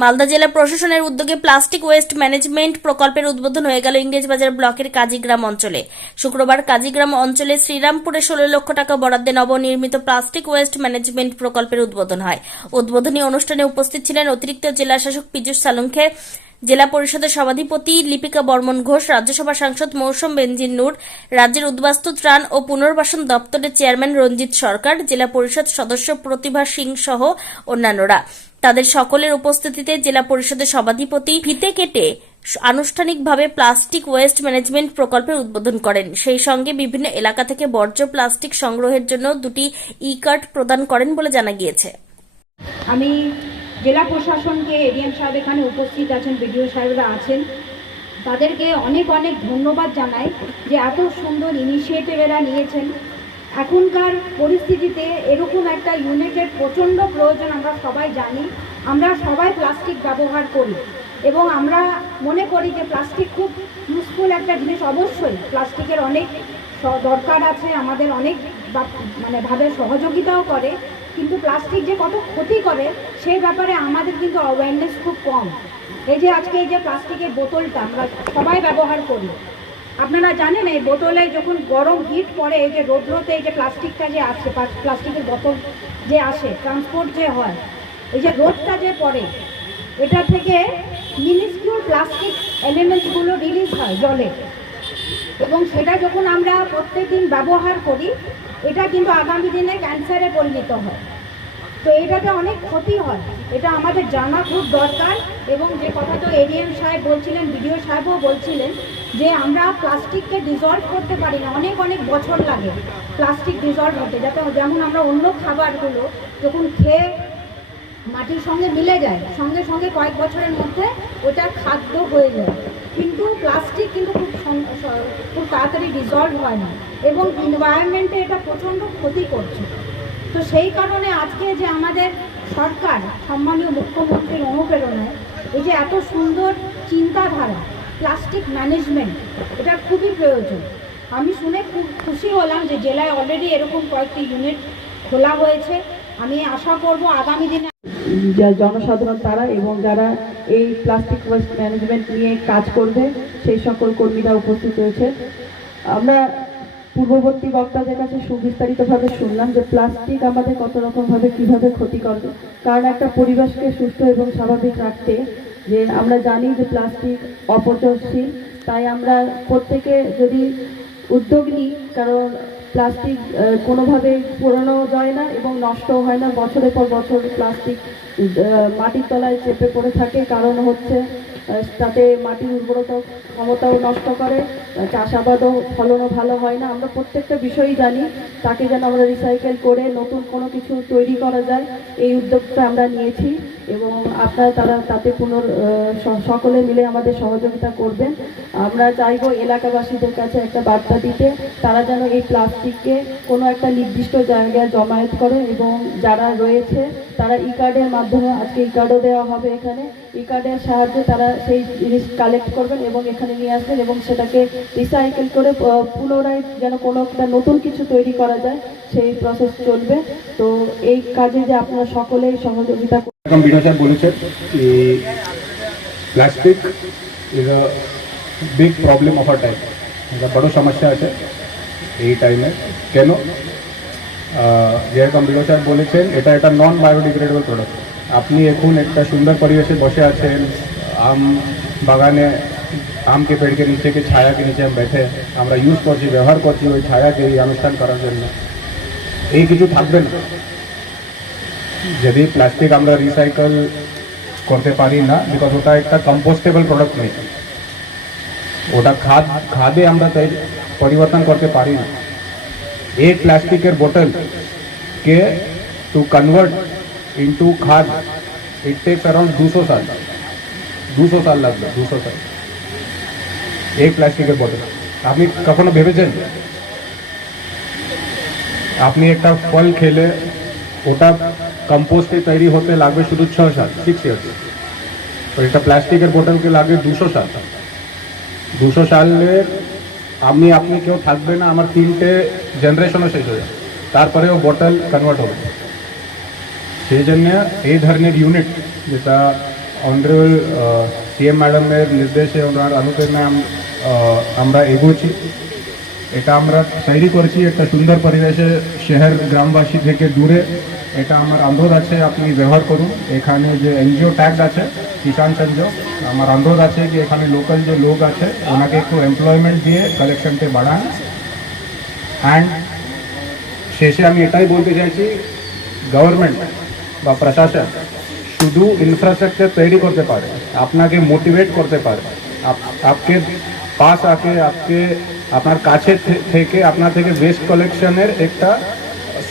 মালদা জেলা প্রশাসনের উদ্যোগে প্লাস্টিক ওয়েস্ট ম্যানেজমেন্ট প্রকল্পের উদ্বোধন হয়ে গেল ইংরেজবাজার ব্লকের কাজীগ্রাম অঞ্চলে। শুক্রবার কাজীগ্রাম অঞ্চলে শ্রীরামপুরে ষোলো লক্ষ টাকা বরাদ্দে নবনির্মিত প্লাস্টিক ওয়েস্ট ম্যানেজমেন্ট প্রকল্পের উদ্বোধন হয়। উদ্বোধনী অনুষ্ঠানে উপস্থিত ছিলেন অতিরিক্ত জেলা শাসক পীযূষ সালুঙ্খে, জেলা পরিষদের সভাধিপতি লিপিকা বর্মন ঘোষ রাজ্যসভা সাংসদ মৌসুম বেনজির নূর, রাজ্যের উদ্বাস্তু ত্রাণ ও পুনর্বাসন দপ্তরের চেয়ারম্যান রঞ্জিত সরকার, জেলা পরিষদ সদস্য প্রতিভা সিং সহ অন্যান্যরা। তাদের সকলের উপস্থিতিতে জেলা পরিষদের সভাধিপতি ফিতে কেটে আনুষ্ঠানিকভাবে প্লাস্টিক ওয়েস্ট ম্যানেজমেন্ট প্রকল্পের উদ্বোধন করেন। সেই সঙ্গে বিভিন্ন এলাকা থেকে বর্জ্য প্লাস্টিক সংগ্রহের জন্য দুটি ই কার্ড প্রদান করেন বলে জানা গিয়েছে। আমি জেলা প্রশাসনকে, এডিএম সাহেব এখানে উপস্থিত আছেন, বিডিও সাহেবরা আছেন। তাদেরকে অনেক অনেক ধন্যবাদ জানাই যে এত সুন্দর ইনিশিয়েটিভ এরা নিয়েছেন। এখনকার পরিস্থিতিতে এরকম একটা ইউনিটের প্রচণ্ড প্রয়োজন আমরা সবাই জানি। আমরা সবাই প্লাস্টিক ব্যবহার করি এবং আমরা মনে করি যে প্লাস্টিক খুব ইউজফুল একটা জিনিস। অবশ্যই প্লাস্টিকের অনেক দরকার আছে, আমাদের অনেক মানে ভাবে সহযোগিতাও করে, কিন্তু প্লাস্টিক যে কত ক্ষতি করে সেই ব্যাপারে আমাদের কিন্তু অ্যাওয়ারনেস খুব কম। এই যে আজকে এই যে প্লাস্টিকের বোতলটা আমরা সবাই ব্যবহার করি আপনারা জানেন এই বোতলে যখন গরম হিট পড়ে, এই যে রৌদ্রতে এই যে প্লাস্টিকটা যে আসে প্লাস্টিকের বোতল যে আসে ট্রান্সপোর্ট যে হয়, এই যে রোদটা যে পড়ে, এটা থেকে মিনিস্কিউল প্লাস্টিক এলিমেন্টসগুলো রিলিজ হয় জলে। এবং সেটা যখন আমরা প্রত্যেক দিন ব্যবহার করি, এটা কিন্তু আগামী দিনে ক্যান্সারে পরিণত হয়। তো এটাতে অনেক ক্ষতি হয়। এটা আমাদের জানা খুব দরকার এবং যে কথা তো এডিএম সাহেব বলছিলেন, বিডিও সাহেবও বলছিলেন যে আমরা প্লাস্টিককে ডিজলভ করতে পারি না। অনেক অনেক বছর লাগে প্লাস্টিক ডিজলভ হতে, যাতে যেমন আমরা অন্য খাবারগুলো যখন খেয়ে মাটির সঙ্গে মিলে যায়, সঙ্গে সঙ্গে কয়েক বছরের মধ্যে ওটা খাদ্য হয়ে যায়। কিন্তু প্লাস্টিক কিন্তু খুব খুব তাড়াতাড়ি ডিজলভ হয় না এবং এনভায়রনমেন্টে এটা প্রচণ্ড ক্ষতি করছে। তো সেই কারণে আজকে যে আমাদের সরকার, সম্মানীয় মুখ্যমন্ত্রীর অনুপ্রেরণায় এই যে এত সুন্দর চিন্তাধারা, প্লাস্টিক ম্যানেজমেন্ট, এটা খুবই প্রয়োজন। আমি শুনে খুব খুশি হলাম যে জেলায় অলরেডি এরকম কয়েকটি ইউনিট খোলা হয়েছে। আমি আশা করব আগামী দিনে জনসাধারণ তারা এবং যারা এই প্লাস্টিক ওয়েস্ট ম্যানেজমেন্ট নিয়ে কাজ করবে, সেই সকল কর্মীরা উপস্থিত রয়েছে। আমরা পূর্ববর্তী বক্তাদের কাছে সুবিস্তারিতভাবে শুনলাম যে প্লাস্টিক আমাদের কত রকমভাবে কীভাবে ক্ষতি করে কারণ একটা পরিবেশকে সুস্থ এবং স্বাভাবিক রাখতে যে আমরা জানি যে প্লাস্টিক অপচয়শীল, তাই আমরা প্রত্যেকে যদি উদ্যোগ নিই, কারণ প্লাস্টিক কোনোভাবে পোড়ানো যায় না এবং নষ্টও হয় না। বছরের পর বছর প্লাস্টিক মাটির তলায় চেপে পড়ে থাকে। কারণ হচ্ছে তাতে মাটির উর্বরতা ক্ষমতাও নষ্ট করে চাষাবাদও ফলনও ভালো হয় না। আমরা প্রত্যেকটা বিষয়ই জানি, তাকে যেন আমরা রিসাইকেল করে নতুন কোনো কিছু তৈরি করা যায়, এই উদ্যোগটা আমরা নিয়েছি। এবং আপনারা তারা তাতে পুনর সকলে মিলে আমাদের সহযোগিতা করবেন। আমরা চাইব এলাকাবাসীদের কাছে একটা বার্তা দিতে, তারা যেন এই প্লাস্টিককে কোনো একটা নির্দিষ্ট জায়গায় জমায়েত করে এবং যারা রয়েছে, তারা ই কার্ডের মাধ্যমে, আজকে ই কার্ডও দেওয়া হবে এখানে, ই কার্ডের সাহায্যে তারা সেই জিনিস কালেক্ট করবেন এবং এখানে নিয়ে আসবেন এবং সেটাকে রিসাইকেল করে পুনরায় যেন কোনো একটা নতুন কিছু তৈরি করা যায়। সেই প্রসেস চলবে। তো এই কাজে যে আপনারা সকলেই সহযোগিতা এরকম Binoy sir plastic is a big problem of our time একটা বড় সমস্যা আছে এই টাইমে কেন? যেরকম বিনয় স্যার বলেছেন, এটা একটা নন বায়োডিগ্রেডেবল প্রোডাক্ট আপনি এখন একটা সুন্দর পরিবেশে বসে আছেন, আম বাগানে আমকে পেড়কে নিচেকে ছায়াকে নিচে আমি ছায়া নিচে বেঠে আমরা ইউজ করছি, ব্যবহার করছি, ওই ছায়াকে এই অনুষ্ঠান করার জন্য। এই কিছু থাকবে না যদি প্লাস্টিক আমরা রিসাইকেল করতে পারি না বিকজ ওটা একটা কম্পোস্টেবল প্রোডাক্ট নেই ওটা খাদ খাদে আমরা তাই পরিবর্তন করতে পারি না एक প্লাস্টিকের বোতল के टू कन्वर्ट इनटू खाद इट टेक्स अराउंड 200 साल 200 সাল লাগবে 200 সাল এক প্লাস্টিকের বোতল আপনি কখনো ভেবেছেন আপনি একটা ফল খেলে ওটা কম্পোস্টে তৈরি হতে লাগবে শুধু ছ সাত সিক্স ইয়ার্স তো একটা প্লাস্টিকের বোতলকে লাগে দুশো সাল দুশো সালের আমি, আপনি কেউ থাকবে না, আমার তিনটে জেনারেশনও শেষ হয়ে যাবে। তারপরে ও বোতল কনভার্ট হবে। সেই জন্য এই ধরনের ইউনিট যেটা অনারেবল সিএম ম্যাডামের নির্দেশে ওনার অনুপ্রেরণায় আম- আমরা এগোচ্ছি। এটা আমরা তৈরি করছি একটা সুন্দর পরিবেশে শহর গ্রামবাসী থেকে দূরে। এটা আমার অনুরোধ আছে, আপনি ব্যবহার করুন। এখানে যে এনজিও ট্যাগ আছে, কিষাণ সংযোগ আমার অনুরোধ আছে যে এখানে লোকাল যে লোক আছে, ওনাকে একটু এমপ্লয়মেন্ট দিয়ে কালেকশনকে বাড়ান। অ্যান্ড শেষে আমি এটাই বলতে চাইছি গভর্নমেন্ট বা প্রশাসন শুধু ইনফ্রাস্ট্রাকচার তৈরি করতে পারে, আপনাকে মোটিভেট করতে পারে। আপ- পাশ আকে আপকে আপনার কাছে থেকে আপনার থেকে ওয়েস্ট কালেকশনের একটা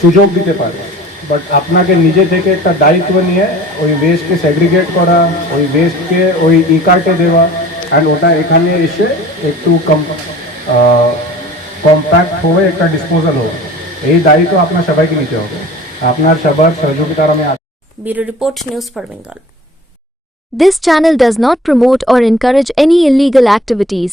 সুযোগ দিতে পারে। বাট আপনাকে নিজে থেকে একটা দায়িত্ব নিয়ে ওই ওয়েস্টকে সেগ্রিগেট করা ওই ওয়েস্টকে ওই ই কার্টে দেওয়া অ্যান্ড ওটা এখানে এসে একটু কম কম্প্যাক্ট হয়ে একটা ডিসপোজাল হবে এই দায়িত্ব আপনার সবাইকে নিতে হবে। আপনার সবার সহযোগিতার আমি bureau report news for Bengal. This channel does not promote or encourage any illegal activities.